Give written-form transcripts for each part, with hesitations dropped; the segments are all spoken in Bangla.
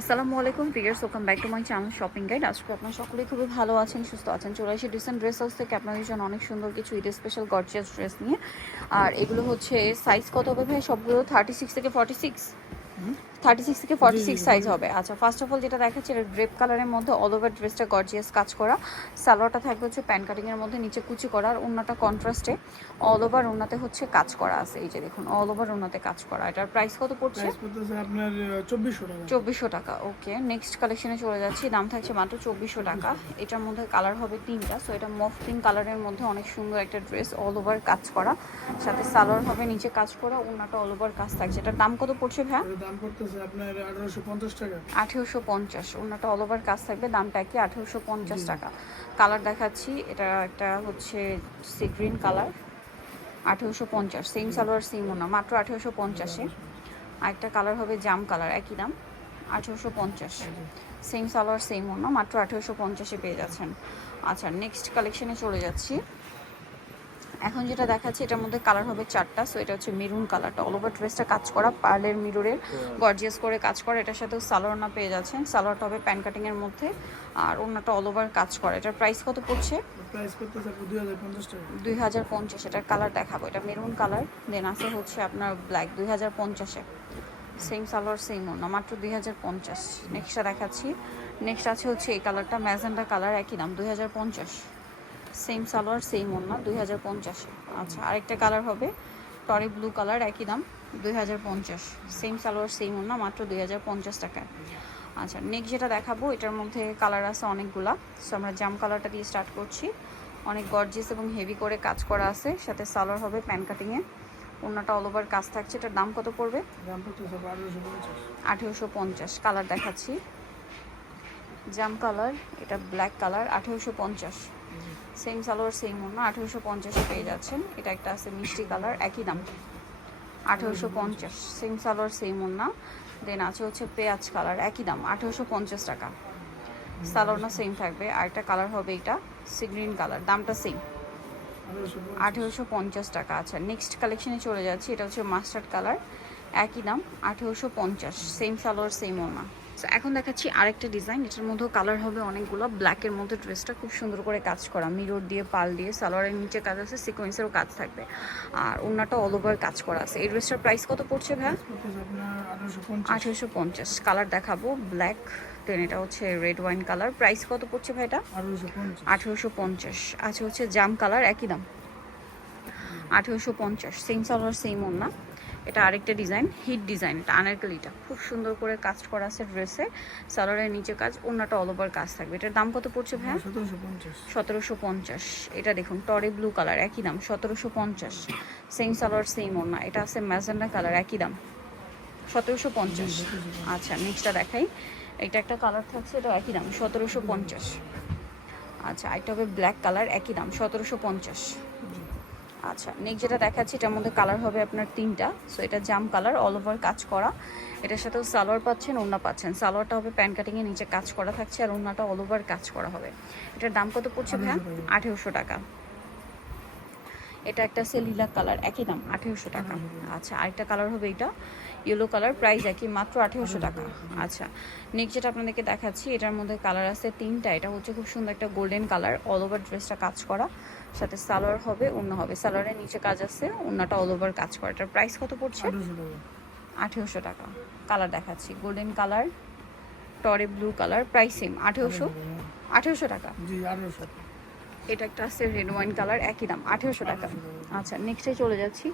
আসসালামু আলাইকুম viewers, welcome back to my channel shopping guide. আজকে আপনারা সকলেই খুবই ভালো আছেন, সুস্থ আছেন। চলে আসি ডিসেন্ট ড্রেস হাউস থেকে আপনাদের জন্য অনেক সুন্দর কিছু ঈদের স্পেশাল গর্জিয়াস ড্রেস নিয়ে। আর এগুলো হচ্ছে সাইজ কত হবে ভাই? সবগুলো 36 থেকে 46, 36 থেকে 46 সাইজ হবে। আচ্ছা, ফার্স্ট অফ অল যেটা দেখাচ্ছি, এটা গ্রেপ কালারের মধ্যে অল ওভার ড্রেসটা গর্জিয়াস কাজ করা। সালোয়ারটা থাকবে হচ্ছে প্যান কাটিংয়ের মধ্যে, নিচে কুচি করা। আর ওড়নাটা কন্ট্রাস্টে অল ওভার ওড়নাতে হচ্ছে কাজ করা আছে। এই যে দেখুন, অল ওভার ওড়নাতে কাজ করা। এটার প্রাইস কত পড়ছে? আপনার 2400 টাকা। 2400 টাকা। ওকে, নেক্সট কালেকশনে চলে যাচ্ছি। দাম থাকছে মাত্র 2400 টাকা। এটার মধ্যে কালার হবে তিনটা। সো এটা মফ পিঙ্ক কালারের মধ্যে অনেক সুন্দর একটা ড্রেস, অল ওভার কাজ করা, সাথে সালোয়ার হবে নিচে কাজ করা, ওড়নাটা অল ওভার কাজ থাকছে। এটার দাম কত পড়ছে ভাইয়া? এর দাম পড়তেছে আপনার 1850 টাকা। 1850। ওড়নাটা অল ওভার কাজ থাকবে, দামটা কি? 1850 টাকা। কালার দেখাচ্ছি, এটা একটা হচ্ছে sea green colour, 1850। Same salwar same ওড়না, মাত্র 1850-এ। আরেকটা কালার হবে জাম কালার, একই দাম, 1850। সেম সালোয়ার সেম ওড়না, মাত্র 1850-এ পেয়ে যাচ্ছেন। আচ্ছা, নেক্সট কালেকশনে চলে যাচ্ছি। এখন যেটা দেখাচ্ছি, এটার মধ্যে কালার হবে চারটা। সো এটা হচ্ছে মেরুন কালারটা, অল ওভার ড্রেসটা কাজ করা, পার্লের মিররের গর্জিয়াস করে কাজ করা। এটার সাথেও সালোয়ার পেয়ে যাচ্ছেন। সালোয়ারটা হবে প্যান কাটিংয়ের মধ্যে, আর ওড়নাটা অল ওভার কাজ করা। এটার প্রাইস কত পড়ছে? প্রাইস করতেছে 2050 টাকা। 2050। এটার কালার দেখাবো, এটা মেরুন কালার, দেন আছে হচ্ছে আপনার ব্ল্যাক, 2050-এ। সেম সালোয়ার সেম ওড়না, মাত্র 2050। নেক্সটটা দেখাচ্ছি। নেক্সট আছে হচ্ছে এই কালারটা, ম্যাজেন্ডা কালার, একই দাম, 2050। সেম সালোয়ার সেম ওড়না, 2050-এ। আচ্ছা, আরেকটা কালার হবে টরি ব্লু কালার, একই দাম, 2050। সেম সালোয়ার সেম ওড়না, মাত্র 2050 টাকায়। আচ্ছা, নেক্সট যেটা দেখাবো, এটার মধ্যে কালার আছে অনেকগুলা। সো আমরা জাম কালারটা দিয়ে স্টার্ট করছি। অনেক গর্জিয়াস এবং হেভি করে কাজ করা আছে, সাথে সালোয়ার হবে প্যান কাটিংয়ে, ওড়নাটা অল ওভার কাজ থাকছে। এটার দাম কত পড়বে? দাম পড়তেছে 1850। 1850। কালার দেখাচ্ছি, জাম কালার, এটা black colour, 1850। Same salwar same ওড়না, 1850-এ পেয়ে যাচ্ছেন। এটা একটা আছে মিষ্টি কালার, একই দাম, 1850। সেম সালোয়ার সেম ওড়না। দেন আছে হচ্ছে পেঁয়াজ কালার, একই দাম, 1850 টাকা। সালোয়ারটা সেম থাকবে। আরেকটা কালার হবে এটা সি গ্রিন কালার, দামটা সেম, 1850 টাকা। আচ্ছা, নেক্সট কালেকশনে চলে যাচ্ছি। এটা হচ্ছে মাস্টার্ড কালার, একই দাম, 1850। সেম সালোয়ার সেম ওড়না। So, এখন দেখাচ্ছি আরেকটা ডিজাইন, এটার মধ্যেও কালার হবে অনেকগুলো। ব্ল্যাকের মধ্যে ড্রেসটা খুব সুন্দর করে কাজ করা, মিরর দিয়ে পাল দিয়ে, সালোয়ারের নিচে কাজ আছে, সিকোয়েন্সেরও কাজ থাকবে, আর ওড়নাটা অল ওভার কাজ করা আছে। এই ড্রেসটার প্রাইস কত পড়ছে ভাই? আপনার 1850। 1850। কালার দেখাবো ব্ল্যাক, দেন এটা হচ্ছে রেড ওয়াইন কালার। প্রাইস কত পড়ছে ভাই এটা? 1850। 1850। আচ্ছা, হচ্ছে জাম কালার, একই দাম, 1850। সেম সালোয়ার সেম ওড়না। এটা আরেকটা ডিজাইন, হিট ডিজাইন, এটা আনারকলিটা খুব সুন্দর করে কাজ করা আছে ড্রেসে, সালোয়ারের নিচে কাজ, ওড়নাটা অল ওভার কাজ থাকবে। এটার দাম কত পড়ছে ভাই? 1750। 1750। এটা দেখুন টরে ব্লু কালার, একই দাম, 1750। সেম সালোয়ার সেম ওড়না। এটা আছে ম্যাজেন্ডা কালার, একই দাম, 1750। আচ্ছা, নেক্সটটা দেখাই। এটা একটা কালার থাকছে, এটা একই দাম, 1750। আচ্ছা, এটা হবে ব্ল্যাক কালার, একই দাম, 1750। আচ্ছা, নেক্সট যেটা দেখাচ্ছি, এটার মধ্যে কালার হবে আপনার তিনটা। সো এটা জাম কালার, অল ওভার কাজ করা। এটার সাথেও সালোয়ার পাচ্ছেন, ওড়না পাচ্ছেন। সালোয়ারটা হবে প্যান কাটিংয়ে নিচে কাজ করা থাকছে, আর ওড়নাটা অল ওভার কাজ করা হবে। এটার দাম কত পড়ছে ভাইয়া? 1800 টাকা। এটা একটা আছে লিলা কালার, একই দাম, 1800 টাকা। আচ্ছা, আরেকটা কালার হবে এটা ইয়েলো কালার, প্রাইস একই, মাত্র 1800 টাকা। আচ্ছা, নেক্সট যেটা আপনাদেরকে দেখাচ্ছি, এটার মধ্যে কালার আছে তিনটা। এটা হচ্ছে খুব সুন্দর একটা গোল্ডেন কালার, অল ওভার ড্রেসটা কাজ করা, সাথে সালোয়ার হবে, ওড়না হবে, সালোয়ারের নিচে কাজ আছে, ওড়নাটা অল ওভার কাজ করা। এটার প্রাইস কত পড়ছে? 1800 টাকা। কালার দেখাচ্ছি, গোল্ডেন কালার, টরে ব্লু কালার, প্রাইস সেম, 1800 টাকা। জি 1800। এটা একটা আছে রেড ওয়াইন কালার, একই দাম, 1800 টাকা। আচ্ছা, নেক্সটে চলে যাচ্ছি।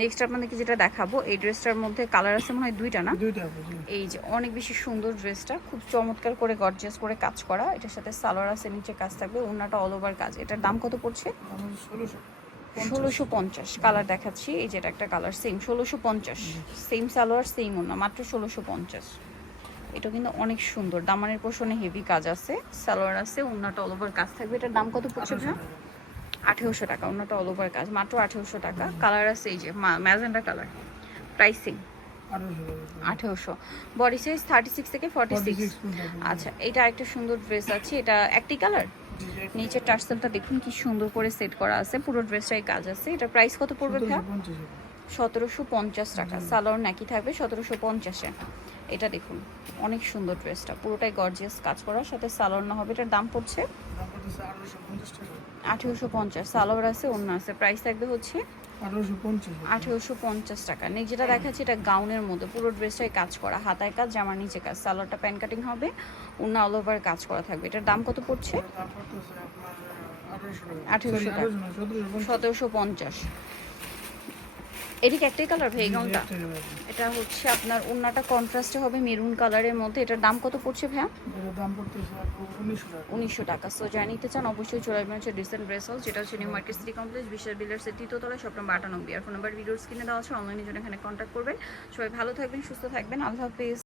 নেক্সট আপনাদেরকে যেটা দেখাবো, এই ড্রেসটার মধ্যে কালার আছে মনে হয় দুইটা না? দুইটা আছে জি। এই যে অনেক বেশি সুন্দর ড্রেসটা, খুব চমৎকার করে গর্জিয়াস করে কাজ করা। এটার সাথে সালোয়ার আছে, নিচে কাজ থাকবে, ওড়নাটা অল ওভার কাজ। এটার দাম কত পড়ছে? 1600। 1650। কালার দেখাচ্ছি, এই যে এটা একটা colour same, 1650। Same salwar same ওড়না, মাত্র 1650। এটা কিন্তু অনেক সুন্দর, দামানের পোর্শনে হেভি কাজ আছে, সালোয়ার আছে, ওড়নাটা অল ওভার কাজ থাকবে। এটার দাম কত পড়ছে ভাই? 1800 টাকা। ওড়নাটা অল ওভার কাজ, মাত্র 1800 টাকা। কালার আছে এই যে magenta colour, pricing 1800। Body size 36 থেকে 46। আচ্ছা, এটা একটা সুন্দর ড্রেস আছে, এটা একটি কালার। নিচের টার্সেলটা দেখুন কি সুন্দর করে সেট করা আছে, পুরো ড্রেসটাই কাজ আছে। এটা প্রাইস কত পড়বে ভাই? 1750 টাকা। সালোয়ার নাকি থাকবে 1750-এ। এটা দেখুন অনেক সুন্দর ড্রেসটা, পুরোটাই গর্জিয়াস কাজ করার সাথে সালোয়ার না হবে। এটার দাম পড়ছে দাম পড়তেছে 1850 টাকা। 1850। সালোয়ার আছে, অন্য আছে। প্রাইস থাকবে হচ্ছে 1850। 1850 টাকা। নেক্সট যেটা দেখাচ্ছি এটা গাউনের মধ্যে, পুরো ড্রেসটাই কাজ করা, হাতায় কাজ, জামার নিচে কাজ, সালোয়ারটা প্যান কাটিং হবে, অন্য অল ওভার কাজ করা থাকবে। এটার দাম কত পড়ছে? দাম পড়তেছে আপনার 1800 টাকা। 1800 টাকা। 1750। 1750। এদিকে একটাই কালার ভাই এই গাউনটা? এটা হচ্ছে আপনার ওন্নাটা কন্ট্রাস্টে হবে মেরুন কালারের মধ্যে। এটার দাম কত পড়ছে ভাইয়া? এটার দাম পড়তেছে আপু 1900 টাকা। 1900 টাকা। সো যারা নিতে চান অবশ্যই চলে আসবেন হচ্ছে ডিসেন্ট ড্রেস হাউস, যেটা হচ্ছে নিউ মার্কেট সিটি কমপ্লেক্স, বিশাল বিল্ডার্সের তৃতীয়তলা, শপ নম্বর 98। আর ফোন নাম্বার ভিডিওর স্ক্রিনে দেওয়া আছে, অনলাইনে জন্য এখানে কন্ট্যাক্ট করবেন। সবাই ভালো থাকবেন, সুস্থ থাকবেন, আল্লাহ হাফিজ।